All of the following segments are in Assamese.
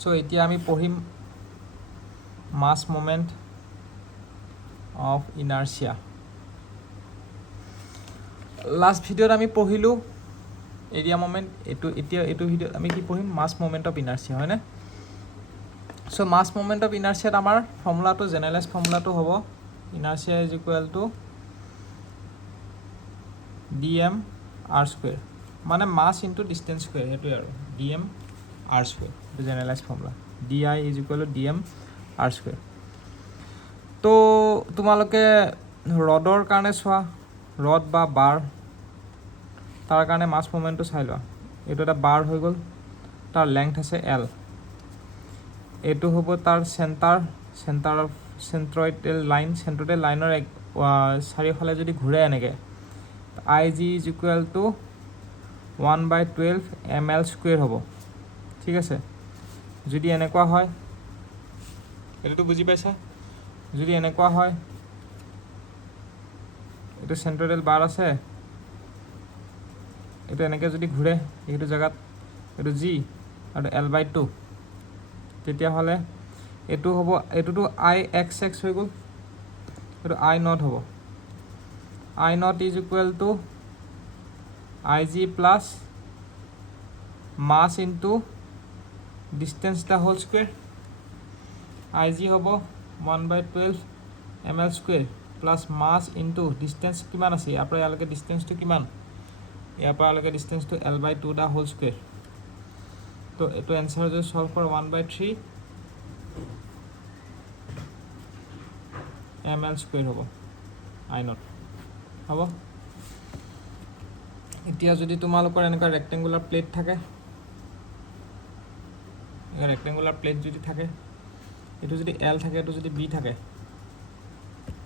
সো এতিয়া আমি পঢ়িম মাস মোমেন্ট অফ ইনার্শিয়া লাস্ট ভিডিওত আমি পঢ়িলো এরিয়া মোমেন্ট এইটো ভিডিওত আমি কি পঢ়িম মাস মোমেন্ট অফ ইনার্শিয়া হয় না সো মাস মোমেন্ট অফ ইনার্শিয়াত আমাৰ ফৰ্মুলাটো জেনেৰেলাইজ ফৰ্মুলাটো হ'ব inertia is equal to dm r square মানে মাস ইনটু ডিসটেন্স স্কয়াৰ হেতুই আৰু dm r স্কয়াৰ এটো generalise formula di is equal to dm r square তো তোমালোকে ৰডৰ কাৰণে চোৱা ৰড বা বাৰ তাৰ কাৰণে মাস মোমেন্টটো চাই লোৱা এটো এটা বাৰ হৈ গল তাৰ লেংথ আছে l এটো হ'ব তাৰ সেন্টাৰ অফ সেন্ট্ৰয়েডেল লাইনৰ চাৰিওফালে যদি ঘূৰে এনেকে ig is equal to 1/12 ml square হ'ব ঠিক আছে যদি এনেকুৱা হয় এটো বুজি পাইছা যদি এনেকুৱা হয় এটো সেন্ট্ৰয়েডেল বাৰ আছে এটো এনেকে যদি ঘূৰে এইটো জায়গাত এটো g আৰু l/2 তেতিয়া হলে এটো হ'ব এটোটো ixx হৈ গল এটো I নট হ'ব I naught is equal to Ig plus mass into distance the whole square Ig hobo 1/12 ml square plus mass into distance kiman ase yapra yalake distance to kiman yapra yalake distance to l/2 the whole square to eto answer jo solve for 1/3 ml square hobo I naught হ'ব এতিয়া যদি তোমালোকৰ এনেকা ৰেক্টেঙ্গুলাৰ প্লেট থাকে ৰেক্টেঙ্গুলাৰ প্লেট যদি থাকে এটো যদি l থাকে এটো যদি b থাকে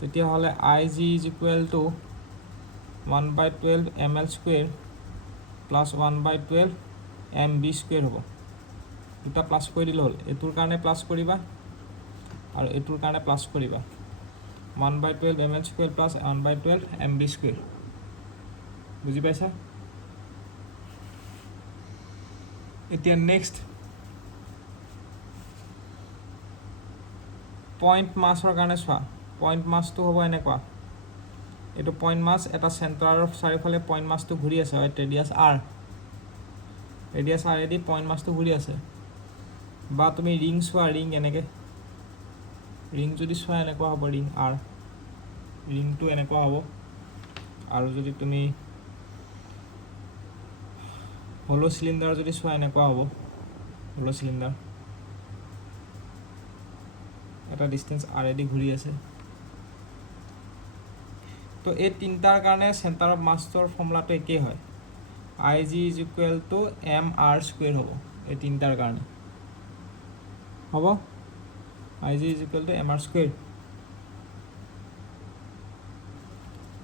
তেতিয়া হলে ig is equal to 1/12 ml square plus 1/12 mb square হ'ব দুটা প্লাস কৰি দিলে হল এটোৰ কাৰণে প্লাস কৰিবা আৰু এটোৰ কাৰণে প্লাস কৰিবা 1/12 ml square plus 1/12 mb square বুজি পাইছা এতিয়া নেক্সট পয়েন্ট মাসৰ কাৰণে চোৱা পয়েন্ট মাসটো হ'ব এনেকুৱা এটো পয়েন্ট মাস এটা সেন্টাৰৰ চাৰিফালে পয়েন্ট মাসটো ঘূৰি আছে হয় ৰেডিয়াস r এদি পয়েন্ট মাসটো ঘূৰি আছে বা তুমি ৰিং চোৱা ৰিং এনেকে ৰিং যদি চোৱা এনেকুৱা হ'ব ৰিং r ৰিংটো এনেকুৱা হ'ব আৰু যদি তুমি হলো সিলিন্ডাৰ যদি চোৱা এনেকুৱা হ'ব হলো সিলিন্ডাৰ এটা ডিসটেন্স r এদি ঘূৰি আছে তো এই তিনটাৰ কাৰণে সেন্টাৰ অফ মাসৰ ফৰ্মুলাটো একেই হয় Ig is equal to mr square হ'ব এই তিনটাৰ কাৰণে হ'ব Ig is equal to mr square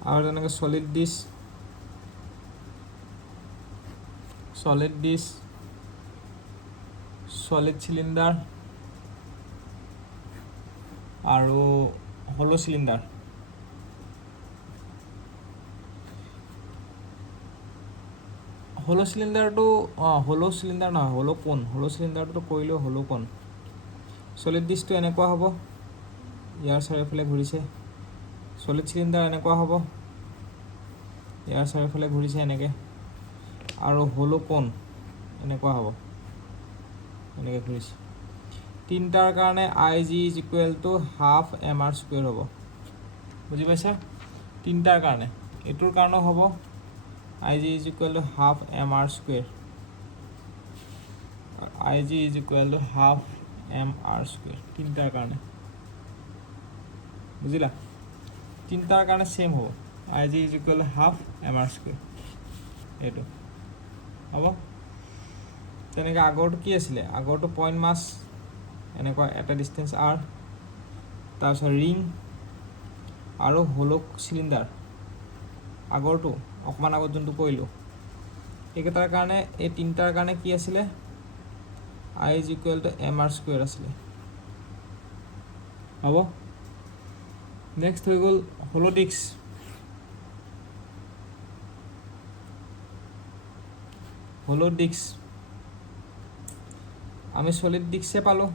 আৰু তেনেকৈ সলিড ডিশ সলিড সিলিন্ডাৰ আৰু হলো সিলিন্ডাৰ হলো সিলিন্ডাৰটো হলো সিলিন্ডাৰ নহয় হলো সিলিন্ডাৰটো কৰিলে হলো কোন সলিড ডিশটো এনেকুৱা হ'ব ইয়াৰ চাৰিওফালে ঘূৰিছে সলিড সিলিন্ডাৰ এনেকুৱা হ'ব ইয়াৰ চাৰিওফালে ঘূৰিছে এনেকে আৰু হলো কোন এনেকুৱা হ'ব এনেকে ঘূৰিছে তিনটাৰ কাৰণে Ig is equal to half mr square হ'ব বুজি পাইছা তিনটাৰ কাৰণে এটোৰ কাৰণে হ'ব Ig is equal to half mr square Ig is equal to half mr square তিনটাৰ কাৰণে বুজিলা তিনটাৰ কাৰণে সেম হ'ব Ig is equal to half mr square এটো হ'ব তেনেকৈ আগৰটো কি আছিলে আগৰটো পয়েন্ট মাস এনেকুৱা এটা ডিসটেন্স r তাৰপিছত ৰিং আৰু হলো সিলিন্ডাৰ আগৰটো অকমান আগত যোনটো কৰিলো একেটাৰ কাৰণে এই তিনটাৰ কাৰণে কি আছিলে I is equal to mr square আছিলে হ'ব নেক্সট হৈ গল হলো ডিস্ক আমি সলিড ডিস্কে পালোঁ,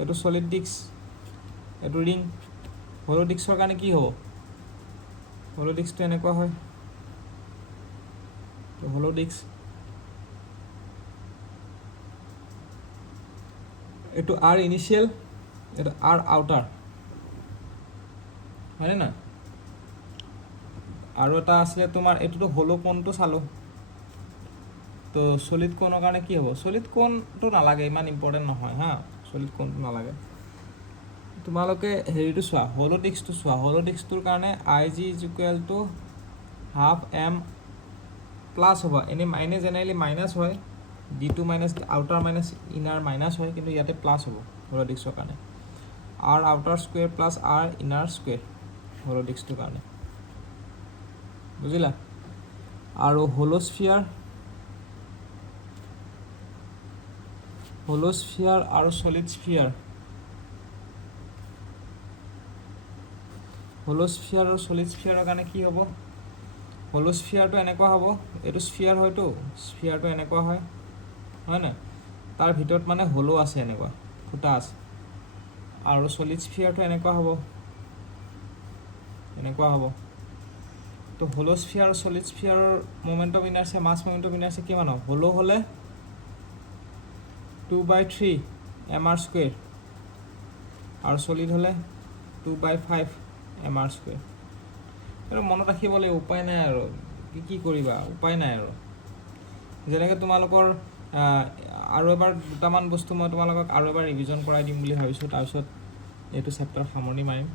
এইটো সলিড ডিস্ক, এইটো ৰিং। হলো ডিস্কৰ কাৰণে কি হ'ব? হলো ডিস্কটো এনেকুৱা হয়, তো হলো ডিস্ক এইটো আৰ ইনিচিয়েল, এইটো আৰ আউটাৰ, হয়নে না? আৰু এটা আছিলে তোমাৰ এইটোতো হলো কোণটো চালোঁ, তো সলিড কোণৰ কাৰণে কি হ'ব? সলিড কোণটো নালাগে, ইমান ইম্পৰ্টেণ্ট নহয় হা, সলিড কোণটো নালাগে। তোমালোকে হেৰিটো চোৱা, হলো ডিস্কটো চোৱা। হলো ডিস্কটোৰ কাৰণে I G is equal to half M plus হ'ব, এনে জেনেৰেলি মাইনাছ হয়, D two minus outer minus inner minus হয়, কিন্তু ইয়াতে প্লাছ হ'ব হলো ডিস্কৰ কাৰণে। R outer square plus R inner square হলো ডিস্কটোৰ কাৰণে, বুজিলা? আৰু হলোস্ফিয়াৰ আৰু সলিড স্ফিয়াৰ, হলোস্ফিয়াৰ আৰু সলিড স্ফিয়াৰৰ কাৰণে কি হ'ব? হলোস্ফিয়াৰটো এনেকুৱা হ'ব, এইটো স্ফিয়াৰ হয়তো, স্ফিয়াৰটো এনেকুৱা হয়, হয় নাই? তাৰ ভিতৰত মানে হলো আছে, এনেকুৱা ফুটা আছে। আৰু সলিড স্ফিয়াৰটো এনেকুৱা হ'ব, এনেকুৱা হ'ব। তো হলোস্ফিয়াৰ আৰু সলিড স্ফিয়াৰৰ moment of inertia, mass moment of inertia কিমান হ'ব? হলো হ'লে 2/3 mr স্কুৱেৰ, আৰু সলিড হ'লে 2/5 mr স্কুৱেৰ। এইটো মনত ৰাখিব লাগিব, উপায় নাই আৰু, কি কৰিবা, উপায় নাই আৰু। যেনেকৈ তোমালোকৰ আৰু এবাৰ দুটামান বস্তু মই তোমালোকক আৰু এবাৰ ৰিভিজন কৰাই দিম বুলি ভাবিছোঁ, তাৰপিছত এইটো চেপ্টাৰ সামৰণি মাৰিম,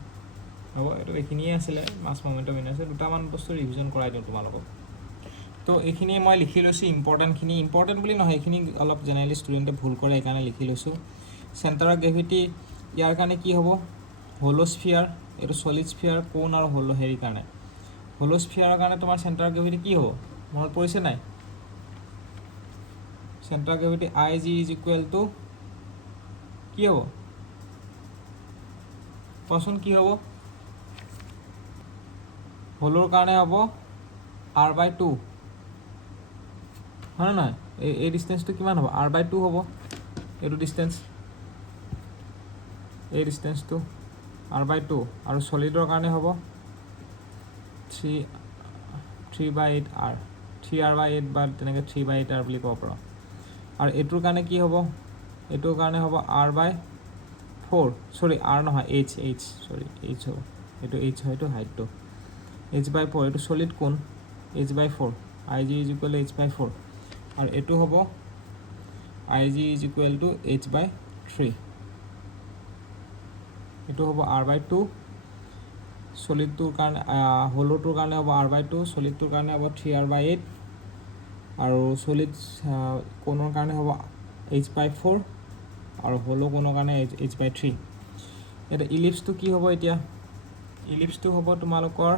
হ'ব? এইটো এইখিনিয়ে আছিলে মাছ মোমেণ্ট অফ ইনাৰ্চিয়া, দুটামান বস্তু ৰিভিজন কৰাই দিওঁ তোমালোকক। তো এইখিনি মই লিখি লৈছোঁ, ইম্পৰ্টেণ্টখিনি, ইম্পৰ্টেণ্ট বুলি নহয়, এইখিনি অলপ জেনেৰেলি ষ্টুডেণ্টে ভুল কৰে, সেইকাৰণে লিখি লৈছোঁ। চেণ্টাৰ অফ গ্ৰেভিটি ইয়াৰ কাৰণে কি হ'ব? হলোস্ফিয়াৰ, এইটো সলিড স্ফিয়াৰ, কোণ আৰু হলো হেৰিৰ কাৰণে। হলোস্ফিয়াৰৰ কাৰণে তোমাৰ চেণ্টাৰ অফ গ্ৰেভিটি কি হ'ব? মনত পৰিছে নাই? Centre of gravity I G is equal two কি হ'ব? কোৱাচোন কি হ'ব? হলোৰ কাৰণে হ'ব r/2, হয় নে নহয়? এই ডিষ্টেঞ্চটো কিমান হ'ব? r/2 হ'ব, এইটো ডিষ্টেঞ্চ, এই ডিষ্টেঞ্চটো r/2। আৰু সলিডৰ কাৰণে হ'ব 3/8 r, 3r/8 বা তেনেকৈ 3/8 r বুলি ক'ব পাৰোঁ। আৰু এইটোৰ কাৰণে কি হ'ব? এইটোৰ কাৰণে হ'ব r/4, চৰি r নহয়, h চৰি h হ'ব, এইটো h হয়, এইটো হাইটটো h/4, এইটো সলিড কোণ h/4, I G is equal two h/4। আৰু এইটো হ'ব আই G is equal two h/3, এইটো হ'ব r/2। সলিডটোৰ কাৰণে হলোটোৰ কাৰণে হ'ব r/2, সলিডটোৰ কাৰণে হ'ব 3r/8, আৰু সলিড কোণৰ কাৰণে হ'ব h/4, আৰু হলো কোণৰ কাৰণে h/3। এতিয়া ইলিপ্সটো কি হ'ব? এতিয়া ইলিপ্সটো হ'ব তোমালোকৰ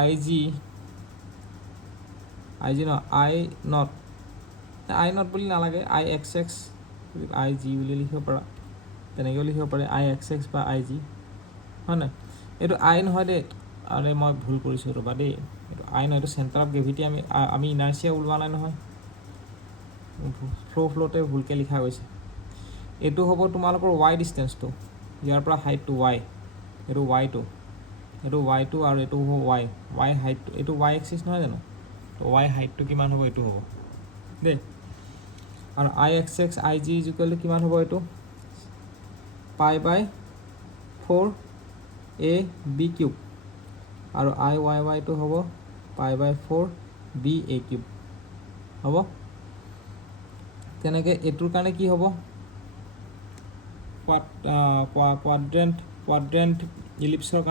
আই জি নহয়, আই নট বুলি নালাগে, IXX, আই জি বুলি লিখিব পাৰা, তেনেকৈও লিখিব পাৰে IXX বা আই জি, হয় নাই? এইটো আই নহয় দেই, আৰে মই ভুল কৰিছোঁ ৰ'বা দেই, এইটো আই নহয়, এইটো চেণ্টাৰ অফ গ্ৰেভিটি। আমি ইনাৰ্চিয়া ওলোৱা নাই নহয়, ফ্ল'তে ভুলকৈ লিখা গৈছে। এইটো হ'ব তোমালোকৰ ৱাই ডিষ্টেঞ্চটো, ইয়াৰ পৰা হাইটটো ৱাই, এইটো ৱাইটো, এইটো ৱাইটো, আৰু এইটো হ'ব ৱাই হাইটটো, এইটো ৱাই এক্সিছ নহয় জানো? তো ৱাই হাইটটো কিমান হ'ব? এইটো হ'ব দেই। আৰু IXX I G is equal to কিমান হ'ব? এইটো π/4 AB3, আৰু IYYটো হ'ব π/4 BA3, হ'ব? তেনেকৈ এইটোৰ কাৰণে কি হ'ব? কোৱাড্ৰেণ্ট ইলিপ্সৰ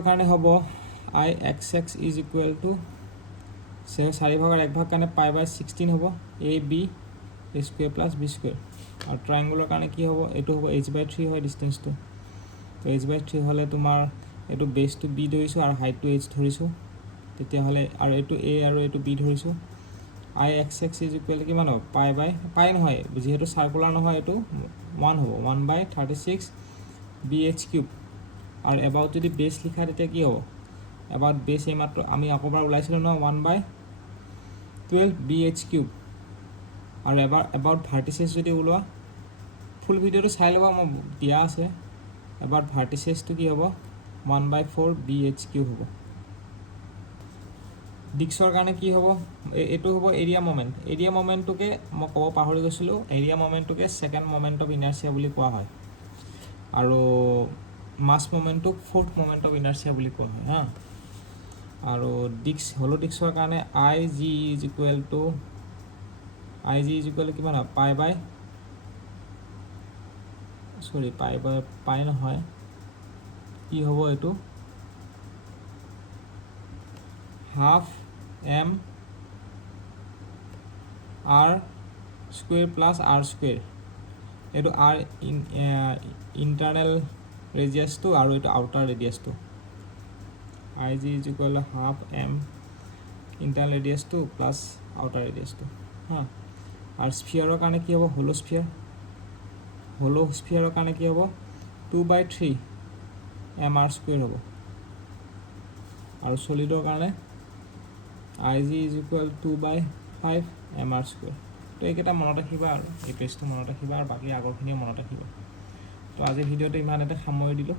কাৰণে, হ'ব IXX ইজ ইকুৱেল টু 4/1 কাৰণে π/16 হ'ব, AB square plus B square. আৰু ট্ৰাইংগুলৰ কাৰণে কি হ'ব? এইটো হ'ব h/3 হয় ডিষ্টেঞ্চটো, তো h/3 হ'লে তোমাৰ এইটো বেছটো B ধৰিছোঁ আৰু হাইটটো h ধৰিছোঁ, তেতিয়াহ'লে আৰু এইটো A আৰু এইটো B ধৰিছোঁ। IXX ইজ ইকুৱেল কিমান হ'ব? পাই নহয়, যিহেতু চাৰ্কুলাৰ নহয়, এইটো 1 হ'ব, 1/36 BH3। আৰু এবাউট যদি বেছ লিখা তেতিয়া কি হ'ব? এবাউট বেছ এইমাত্ৰ আমি আকৌবাৰ ওলাইছিলোঁ নহয়, 12bh কিউব আৰু এবাউট ভাৰ্টিচেছ যদি ওলোৱা ফুল ভিডিঅ'টো চাই ল'বা মই দিয়া আছে এবাউট ভাৰ্টিচেছটো কি হ'ব 1/4bh কিউব হ'ব ডিস্কৰ কাৰণে কি হ'ব এইটো হ'ব এৰিয়া মোমেণ্টটোকে মই ক'ব পাহৰি গৈছিলোঁ এৰিয়া মোমেণ্টটোকে ছেকেণ্ড মোমেণ্ট অফ ইনাৰ্চিয়া বুলি কোৱা হয় আৰু মাছ মোমেণ্টটোক ফ'ৰ্থ মোমেণ্ট অফ ইনাৰ্চিয়া বুলি কোৱা হয় হা আৰু হলো ডিস্কৰ কাৰণে I G is equal to কিমান হয় পাই নহয় কি হ'ব এইটো half m r square plus r square এইটো r ইণ্টাৰনেল ৰেডিয়াছটো আৰু এইটো আউটাৰ ৰেডিয়াছটো I G is equal half m internal ৰেডিয়াছটো প্লাছ আউটাৰ ৰেডিয়াছটো হা আৰু স্ফিয়াৰৰ কাৰণে কি হ'ব হোলো স্ফিয়াৰৰ কাৰণে কি হ'ব 2/3 mr স্কুৱেৰ হ'ব আৰু সলিডৰ কাৰণে I G is equal 2/5 mr square তো এইকেইটা মনত ৰাখিবা আৰু এই পেজটো মনত ৰাখিবা আৰু বাকী আগৰখিনিও মনত ৰাখিবা তো আজিৰ ভিডিঅ'টো ইমানতে সামৰি দিলোঁ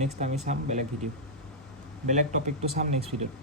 নেক্সট আমি চাম বেলেগ টপিকটো চাম নেক্সট ভিডিঅ'ত